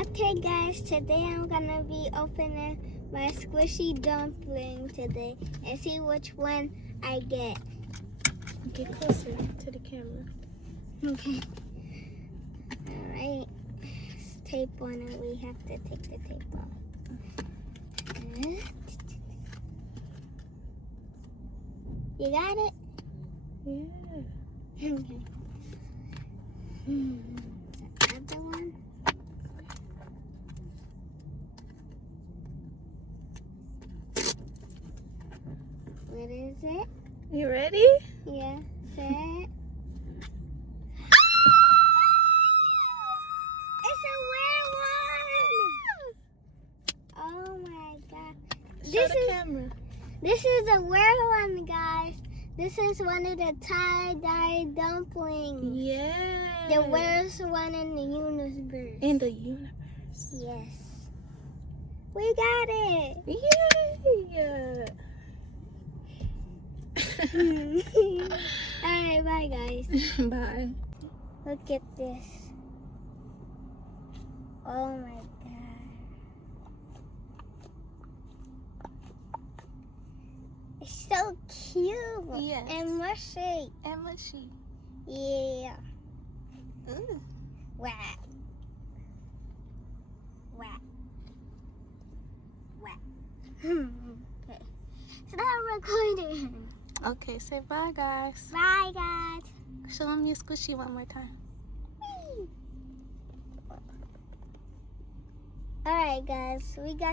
Okay guys, today I'm gonna be opening my squishy dumpling today and see which one I get. Get closer to the camera. Okay. Alright. Tape on it. We have to take the tape off. You got it? Yeah. Okay. The other one. What is it? You ready? Yeah. Set. It's a weird one! Oh my god. Show the camera. This is a weird one, guys. This is one of the tie-dye dumplings. Yeah. The weirdest one in the universe. In the universe. Yes. We got it. Yay! Alright, bye guys. Bye. Look at this. Oh my god. It's so cute. Yes. And mushy. And mushy. Yeah. Ooh. Whack. Whack. Whack. Okay. So now I'm recording. Okay, say bye, guys. Bye guys. Show them your squishy one more time. Alright guys, we got